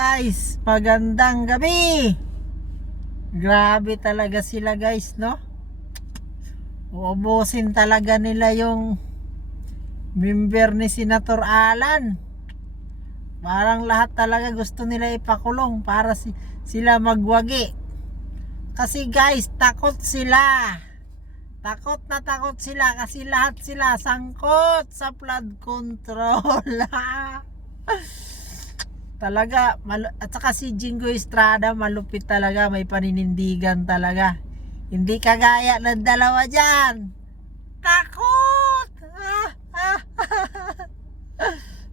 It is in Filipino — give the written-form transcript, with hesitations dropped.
Guys, magandang gabi. Grabe talaga sila guys, no? Uubusin talaga nila yung member ni Senator Alan. Parang lahat talaga gusto nila ipakulong para sila magwagi. Kasi guys, takot sila. Takot na takot sila kasi lahat sila sangkot sa flood control. Talaga, at saka si Jingo Estrada malupit talaga, may paninindigan talaga. Hindi kagaya ng dalawa dyan.